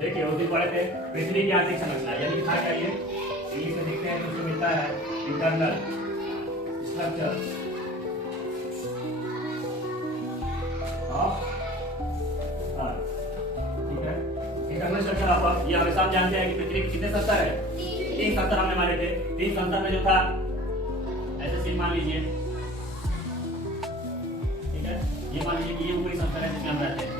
देखिए उस दिन पढ़े थे पृथ्वी की आंतरिक संरचना, यानी था क्या ये इंग्लिश में देखते हैं तो उसको मिलता है इंटरनल स्ट्रक्चर ऑफ अर्थ। ठीक है, इंटरनल स्ट्रक्चर ऑफ अर्थ, ये हमेशा आप जानते हैं कि पृथ्वी के कितने स्तर है, 3 स्तर हमने मारे थे। 3 स्तर में जो था ऐसे सीन मान लीजिए, ठीक है, ये मान लीजिए कि ये ऊपरी स्तर है जिसमें हम रहते हैं।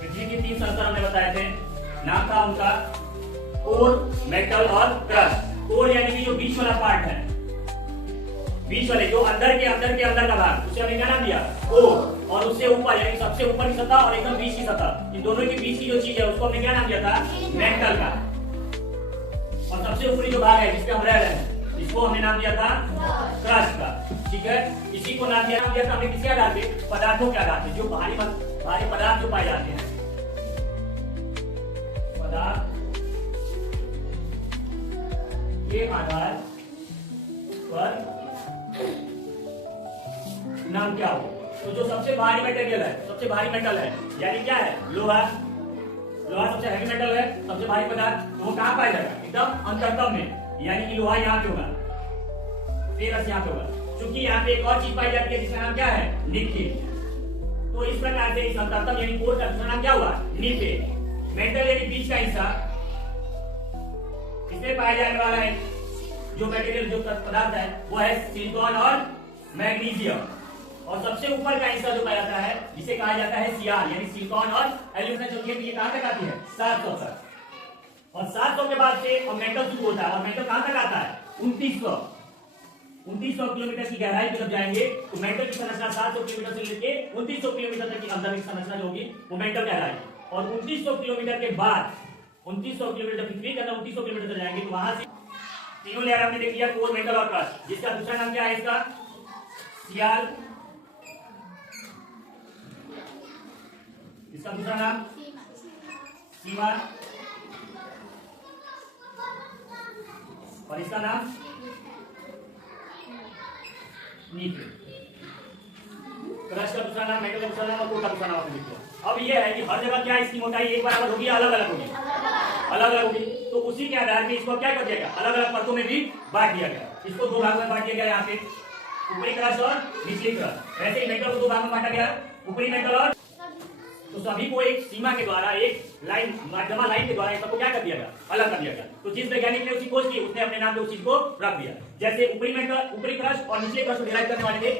पृथ्वी के 3 स्तर हमने बताए थे, नाम था उनका कोर, मेटल और क्रस्ट। कोर यानी कि जो बीच वाला पार्ट है, बीच वाले जो अंदर के अंदर का भाग, उसे हमने क्या नाम दिया, कोर। और उससे ऊपर यानी सबसे ऊपर की सतह और एकदम बीच की सतह, इन दोनों के बीच की जो चीज है उसको हमने क्या नाम दिया था, मेटल का। और सबसे ऊपरी जो भाग है जिसपे हम रह रहे हैं, इसको हमने नाम दिया था क्रस्ट का। ठीक है, इसी को नाम दिया था हमने किसके आधार पे, पदार्थों के आधार पे, जो भारी पदार्थ जो पाए जाते हैं, पदार्थ के आधार पर नाम क्या हो। तो जो सबसे भारी मटेरियल है, सबसे भारी मेटल है, यानी क्या है, लोहा। लोहा सबसे हैवी मेटल है, सबसे भारी पदार्थ, तो वो कहां पाया जाएगा, एकदम अंतरतम में, यानी कि लोहा यहाँ पे होगा, फेरस यहाँ पे होगा। क्योंकि यहाँ पे एक और चीज पाई जाती है जिसका नाम क्या है, निकेल। तो इस प्रकार से इस अंतरतम यानी कोर का दूसरा नाम क्या हुआ, निकेल। मेटल यानी बीच का हिस्सा, इसमें पाया जाने वाला है जो मटेरियल, जो पदार्थ है वो है सिलिकॉन और मैग्नीशियम। और सबसे ऊपर का हिस्सा जो पाया जाता है जिसे कहा जाता है सियार, यानी सिलिकॉन और एल्यूमिनियम। जो ये कहां तक आती है, 700 तक। और 700 के बाद से मेटल शुरू होता है, और मेटल कहां तक आता है, 2900 किलोमीटर की गहराई पे जब जाएंगे तो मेटल की संरचना 700 किलोमीटर से लेके 2900 किलोमीटर तक की अंदर की संरचना जो होगी वो मेटल कहलाएगी। और 2900 किलोमीटर के बाद, 2900 किलोमीटर पृथ्वी के अंदर 2900 किलोमीटर तक जाएंगे तो वहां से तीनों लेयर हमने देख लिया, कोर, मेटल और क्रस्ट, जिसका दूसरा नाम क्या है, इसका सियार, इसका दूसरा नाम सीमा, और इसका नाम नीचे। क्रस्ट का दूसरा नाम, मेटल का दूसरा नाम और कोर का दूसरा नाम आपने लिखा। अब ये है कि हर जगह क्या इसकी मोटाई एक बराबर होगी, अलग अलग होगी, अलग अलग होगी। तो उसी के आधार पे इसको क्या कर दिया गया, अलग अलग परतों में भी बांट दिया गया। इसको 2 भाग में बांट दिया गया, यहाँ पे ऊपरी क्रस्ट और निचली क्रस्ट। वैसे ही मेटल को 2 भाग में बांटा गया, ऊपरी मेटल और, तो सभी को एक सीमा के द्वारा, एक लाइन, माध्यमा लाइन के द्वारा सबको क्या कर दिया गया, अलग कर दिया गया। तो जिस वैज्ञानिक ने उसकी खोज की उसने अपने नाम पे उस चीज को रख दिया। जैसे ऊपरी मेटल, ऊपरी क्रस्ट और निचले क्रस्ट को डिराइव करने वाले थे,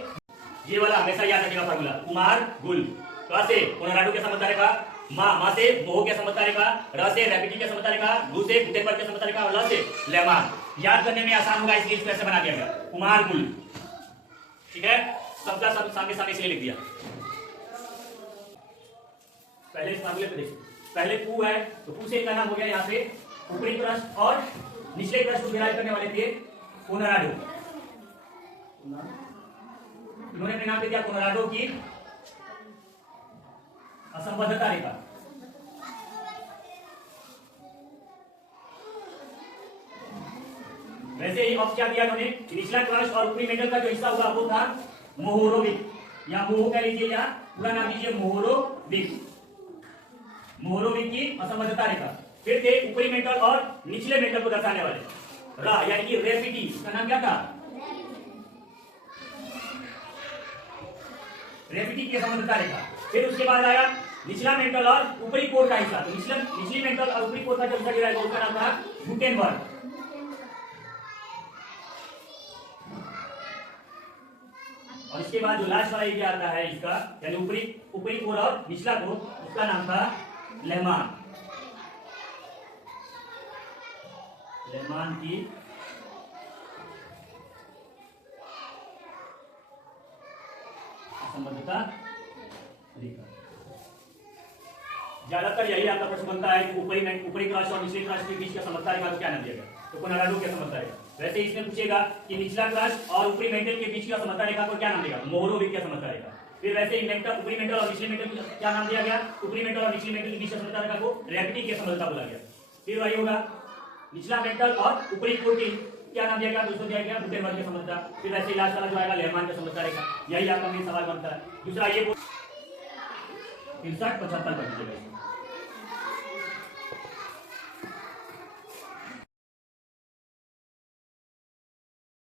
ये वाला हमेशा याद रखिएगा फार्मूला, कुमार गुल। क से कोलोराडो के समझदारे का, मा से मोह के समझदारे का, र से रैपिडी के समझदारे का, गु से गुटेनबर्ग के समझदारे का, और ल से लेमान। याद करने में आसान होगा इसलिए इसको ऐसे बना दिया गया, कुमार गुल। ठीक है, सबका सब सामने सामने से लिख दिया। पहले इस फार्मूले पे देखिए, पहले पू है तो पू से इनका नाम हो गया यहाँ पे ऊपरी क्रस्ट और निचले क्रस्ट को डिराइव करने वाले थे कोलोराडो। इन्होंने अपने नाम पे दिया कोलोराडो की असंबद्धता रेखा। वैसे ही अब क्या दिया उन्होंने, निचला क्रस्ट और ऊपरी मेटल का जो हिस्सा हुआ वो था मोहोरोविक, या मोहो कह लीजिए, या पूरा नाम लीजिए मोहोरोविक। मोहोरोविक की असंबद्धता रेखा। फिर थे ऊपरी मेटल और निचले मेटल को दर्शाने वाले, रा यानी कि रेपिडी, इसका नाम क्या था, रेपिडी की असंबद्धता रेखा। फिर उसके बाद आया निचला मेटल और ऊपरी कोर का हिस्सा, तो निचली मेटल और ऊपरी कोर का जो हिस्सा गिरा है उसका नाम था गुटेनबर्ग। और इसके बाद जो लास्ट वाला एरिया आता है इसका, यानी ऊपरी कोर और निचला कोर, उसका नाम था लेहमान। लेहमान की असंबद्धता रेखा। ज्यादातर यही आपका प्रश्न बनता है कि ऊपरी क्रस्ट और निचले क्रस्ट के बीच का समझता रेखा को क्या नाम दिया गया, तो कोलोराडो क्या समझता रेखा। वैसे इसमें पूछेगा कि निचला क्रस्ट और ऊपरी मेटल के बीच का समझता रेखा को क्या नाम देगा, मोहोरोविक क्या समझता रेखा। फिर वैसे ही ऊपरी मेटल और निचले मेटल को क्या नाम दिया गया, ऊपरी मेटल और निचले मेटल के बीच का समझता रेखा को रैपिडी की समझता बोला गया। फिर वही होगा निचला मेटल और ऊपरी कोर की क्या नाम दिया गया, दूसरा दिया गया गुटेनबर्ग के समझदार, फिर ऐसे लास्ट वाला जो आएगा लेहमान का समझदार रहेगा। यही आपका मेन सवाल बनता है। दूसरा ये 63 75 कर दीजिएगा।